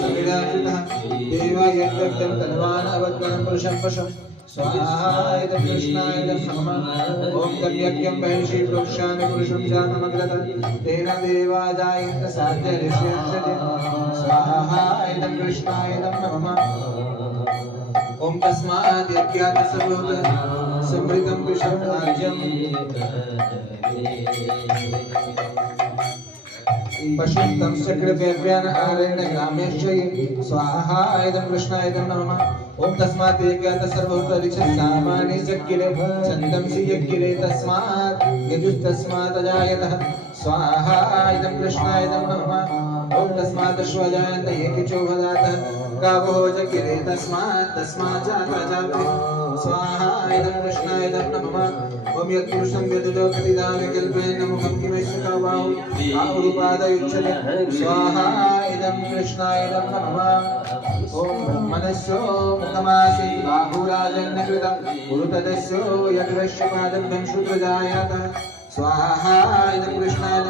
संविदाकृतः देवायज्ञं तन्वान् अवद्वनं पुरुषं पशुं स्वाहा इदं कृष्णाय नमः ॐ तद्यज्ञं महिषी प्रोक्षामि पुरुषं जातमग्रत तेन देवा जायन्त साध्य ऋष्यक्षते स्वाहा इदं कृष्णाय नमः ॐ तस्मात् यज्ञात् सर्वभूत समृद्धं विषं राज्यं पशुं चक्रव्यान आरण्य ग्रामेश्वरी स्वाहा इदं कृष्णाय नमः ॐ तस्मात् यज्ञात् सर्वभूत सामानि चक्किरे छन्दंसि यज्ञिरे तस्मात् यजुस्तस्मात् अजायतः स्वाहा इदं कृष्णाय नमः ॐ तस्मात् अश्वजायन्त एकिचोभदातः गावो जगिरे तस्मात् जाता जाते स्वाहा इदं कृष्णाय नमः ॐ यत्पुरुषं यदुदो कतिदाने कल्पेन मुखं किमेश्वकावाहु आहुरुपादयुच्यते स्वाहा इदं कृष्णाय नमः ॐ मनस्यो मुखमासि बाहुराजन्यकृतं गुरुतदस्यो यद्वश्यपादभ्यं शूद्रजायात स्वाहा इदं कृष्णाय